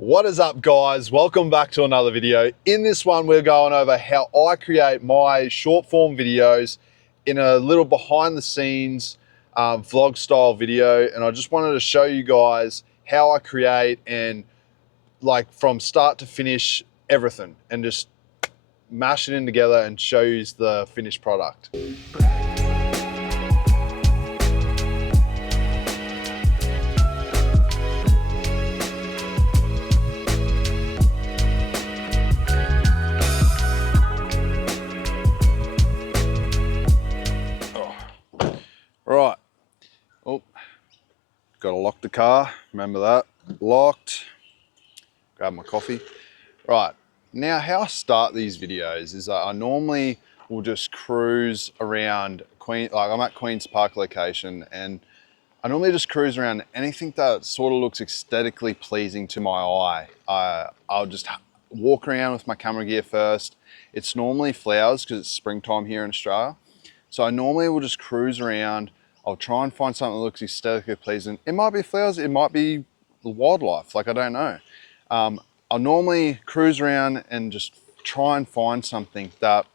What is up, guys? Welcome back to another video. In this one, we're going over how I create my short form videos in a little behind the scenes vlog style video. And I just wanted to show you guys how I create and like from start to finish everything and just mash it in together and show you the finished product. Right, oh, got to lock the car, remember that, locked, grab my coffee. Right, now how I start these videos is I normally will just cruise around I'm at Queen's Park location, and I normally just cruise around anything that sort of looks aesthetically pleasing to my eye. I'll just walk around with my camera gear first. It's normally flowers because it's springtime here in Australia. So I normally will just cruise around. I'll try and find something that looks aesthetically pleasing. It might be flowers, it might be wildlife, like I don't know. I'll normally cruise around and just try and find something that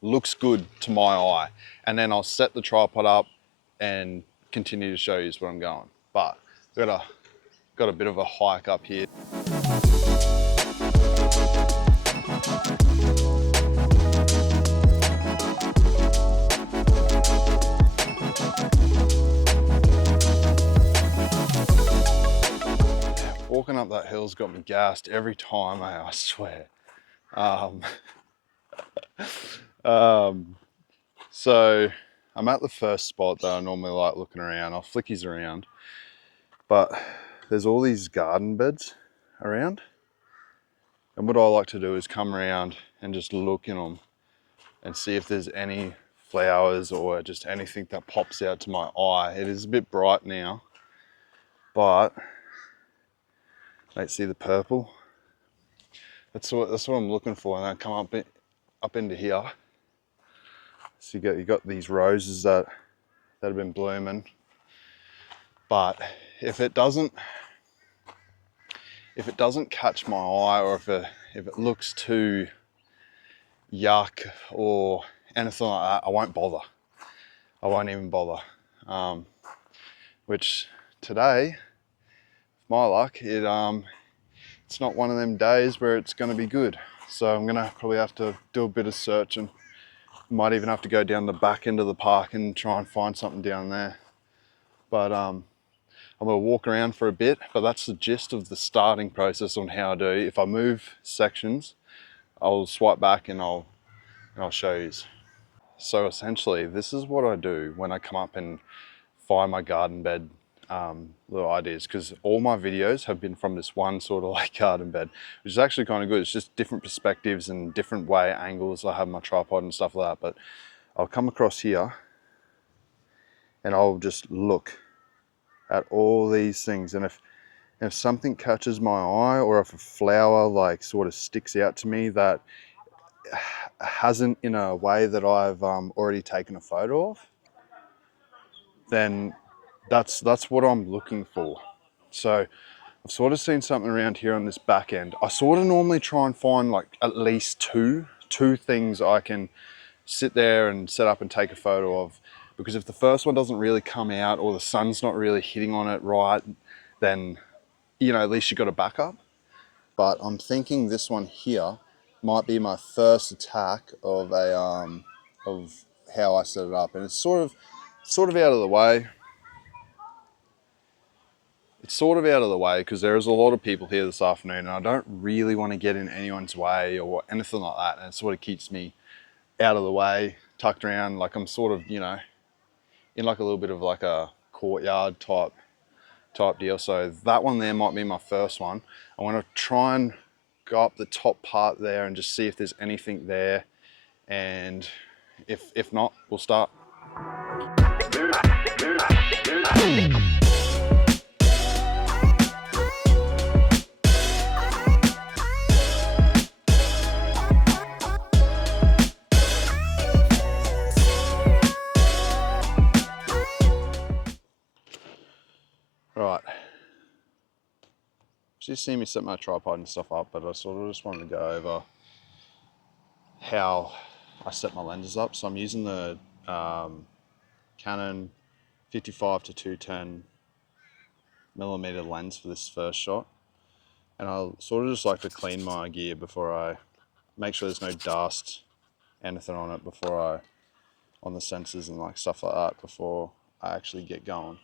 looks good to my eye. And then I'll set the tripod up and continue to show you where I'm going. But got a bit of a hike up here. Walking up that hill's got me gassed every time, I swear. So I'm at the first spot that I normally like looking around. I'll flickies around, but there's all these garden beds around. And what I like to do is come around and just look in them and see if there's any flowers or just anything that pops out to my eye. It is a bit bright now, but let's see the purple. That's what I'm looking for, and I come up into here. So you got these roses that have been blooming, but if it doesn't catch my eye, or if it looks too yuck or anything like that, I won't bother. I won't even bother. Which today, my luck, it's not one of them days where it's going to be good. So I'm going to probably have to do a bit of searching. Might even have to go down the back end of the park and try and find something down there. But I'm going to walk around for a bit, but that's the gist of the starting process on how I do. If I move sections, I'll swipe back and I'll show you. So essentially, this is what I do when I come up and find my garden bed little ideas, because all my videos have been from this one sort of like garden bed, which is actually kind of good. It's just different perspectives and different angles. I have my tripod and stuff like that, but I'll come across here and I'll just look at all these things, and if something catches my eye, or if a flower like sort of sticks out to me that hasn't in a way that I've already taken a photo of, then that's what I'm looking for. So I've sort of seen something around here on this back end. I sort of normally try and find like at least two things I can sit there and set up and take a photo of, because if the first one doesn't really come out, or the sun's not really hitting on it right, then at least you got a backup. But I'm thinking this one here might be my first attack of of how I set it up, and it's sort of out of the way. It's sort of out of the way because there is a lot of people here this afternoon, and I don't really want to get in anyone's way or anything like that. And it sort of keeps me out of the way, tucked around, like I'm sort of, in like a little bit of like a courtyard type deal. So that one there might be my first one. I want to try and go up the top part there and just see if there's anything there. And if not, we'll start. Right. So you see me set my tripod and stuff up, but I sort of just wanted to go over how I set my lenses up. So I'm using the Canon 55 to 210 millimeter lens for this first shot, and I sort of just like to clean my gear before I make sure there's no dust, anything on it before I, on the sensors and like stuff like that before I actually get going.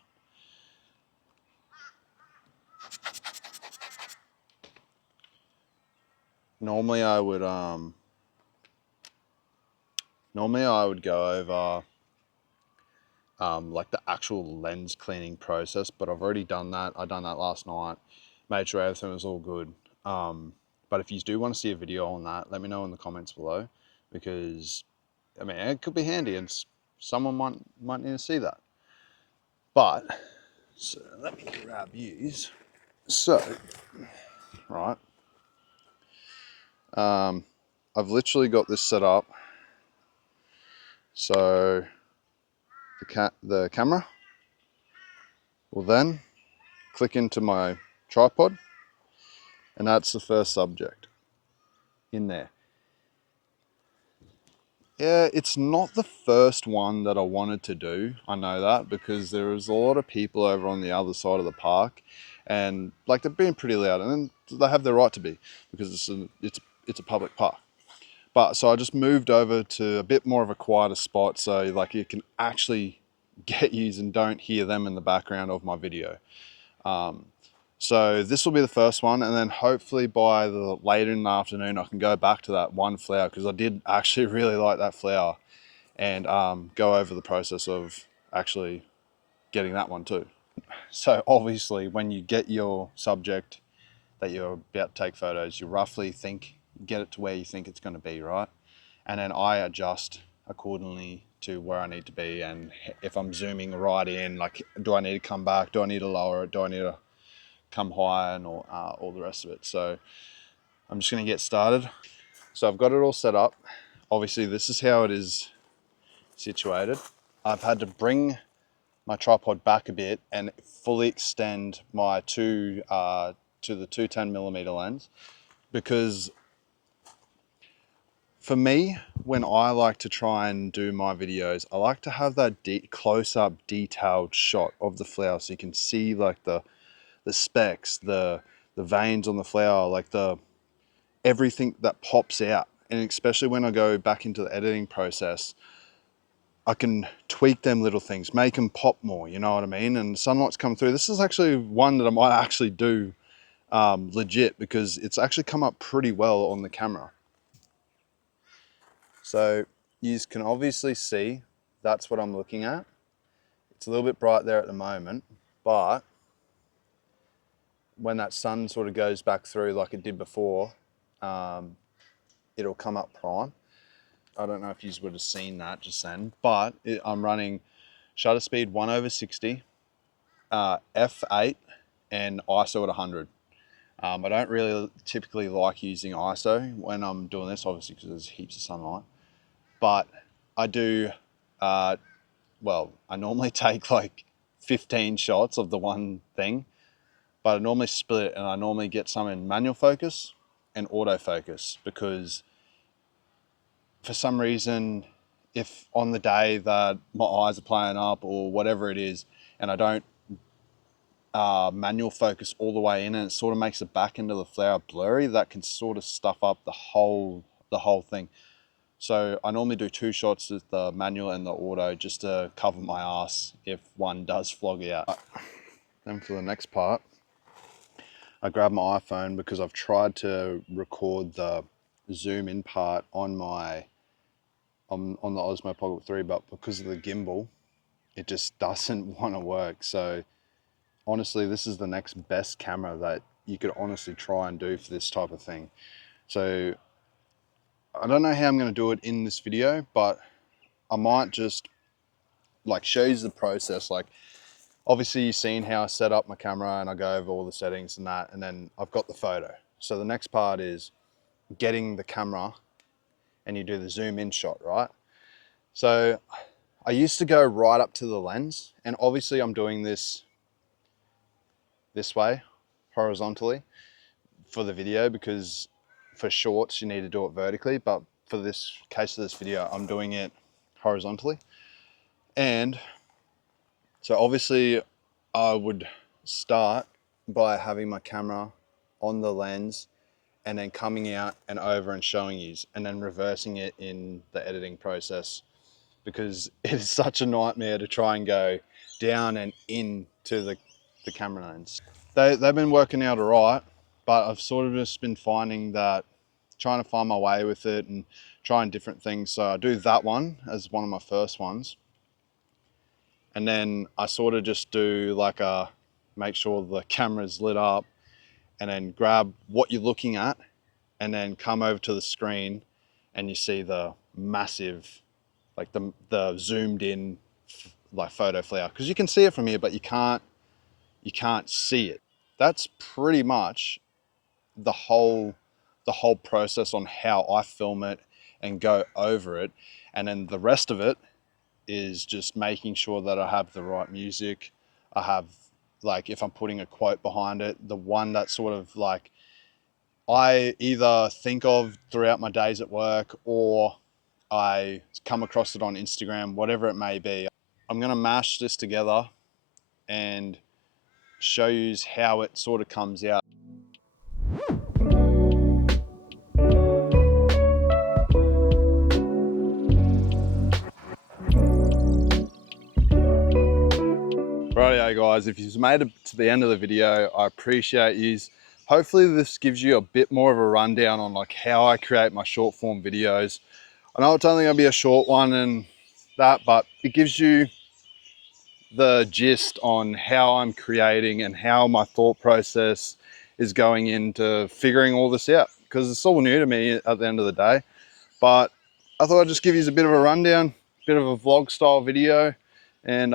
Normally I would go over like the actual lens cleaning process, but I've already done that. I done that last night, made sure everything was all good. But if you do want to see a video on that, let me know in the comments below, because I mean, it could be handy and someone might need to see that. But so let me grab these. So, right, I've literally got this set up. So the camera will then click into my tripod, and that's the first subject in there. Yeah, it's not the first one that I wanted to do. I know that because there was a lot of people over on the other side of the park, and like they're being pretty loud, and they have the right to be because it's a public park. But so I just moved over to a bit more of a quieter spot, so like you can actually get yous and don't hear them in the background of my video. So this will be the first one, and then hopefully by the later in the afternoon I can go back to that one flower, because I did actually really like that flower, and go over the process of actually getting that one too. So obviously when you get your subject that you're about to take photos, you roughly get it to where you think it's going to be, right? And then I adjust accordingly to where I need to be, and if I'm zooming right in, like do I need to come back, do I need to lower it, do I need to come higher, and all the rest of it. So I'm just going to get started. So I've got it all set up. Obviously this is how it is situated. I've had to bring my tripod back a bit and fully extend my to the 210mm lens, because for me, when I like to try and do my videos, I like to have that close-up detailed shot of the flower, so you can see like the specks, the veins on the flower, like everything that pops out. And especially when I go back into the editing process, I can tweak them little things, make them pop more, you know what I mean? And sunlight's come through. This is actually one that I might actually do legit, because it's actually come up pretty well on the camera. So you can obviously see that's what I'm looking at. It's a little bit bright there at the moment, but when that sun sort of goes back through like it did before, it'll come up prime. I don't know if you would have seen that just then, but I'm running shutter speed 1/60, f8, and ISO at 100. I don't really typically like using ISO when I'm doing this, obviously because there's heaps of sunlight, but I do, well, I normally take like 15 shots of the one thing, but I normally split it, and I normally get some in manual focus and autofocus, because for some reason, if on the day that my eyes are playing up or whatever it is, and I don't manual focus all the way in, and it sort of makes the back end of the flower blurry, that can sort of stuff up the whole thing. So I normally do 2 shots with the manual and the auto, just to cover my ass if one does flog out. Then for the next part, I grab my iPhone, because I've tried to record the zoom in part on my on the Osmo Pocket 3, but because of the gimbal, it just doesn't want to work. So honestly, this is the next best camera that you could honestly try and do for this type of thing. So I don't know how I'm going to do it in this video, but I might just like show you the process. Like obviously you've seen how I set up my camera, and I go over all the settings and that, and then I've got the photo. So the next part is getting the camera, and you do the zoom in shot, right? So I used to go right up to the lens, and obviously I'm doing this way, horizontally. for the video, because for shorts you need to do it vertically, but for this case of this video I'm doing it horizontally. And so obviously I would start by having my camera on the lens and then coming out and over and showing you, and then reversing it in the editing process, because it is such a nightmare to try and go down and into the camera lens. They've been working out all right, but I've sort of just been finding that trying to find my way with it and trying different things. So I do that one as one of my first ones. And then I sort of just do like a, make sure the camera's lit up, and then grab what you're looking at and then come over to the screen and you see the massive, like the zoomed in like photo flare, because you can see it from here but you can't see it. That's pretty much the whole process on how I film it and go over it. And then the rest of it is just making sure that I have the right music. I have, like, if I'm putting a quote behind it, the one that sort of like I either think of throughout my days at work, or I come across it on Instagram, whatever it may be. I'm gonna mash this together and show you how it sort of comes out. Rightio guys, if you've made it to the end of the video, I appreciate you. Hopefully this gives you a bit more of a rundown on like how I create my short form videos. I know it's only gonna be a short one and that, but it gives you the gist on how I'm creating and how my thought process is going into figuring all this out, because it's all new to me at the end of the day. But I thought I'd just give you a bit of a rundown, bit of a vlog style video. And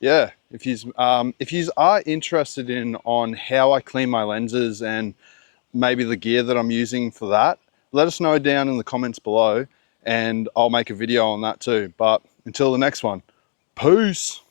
yeah, if you are interested in on how I clean my lenses and maybe the gear that I'm using for that, let us know down in the comments below and I'll make a video on that too. But until the next one, peace.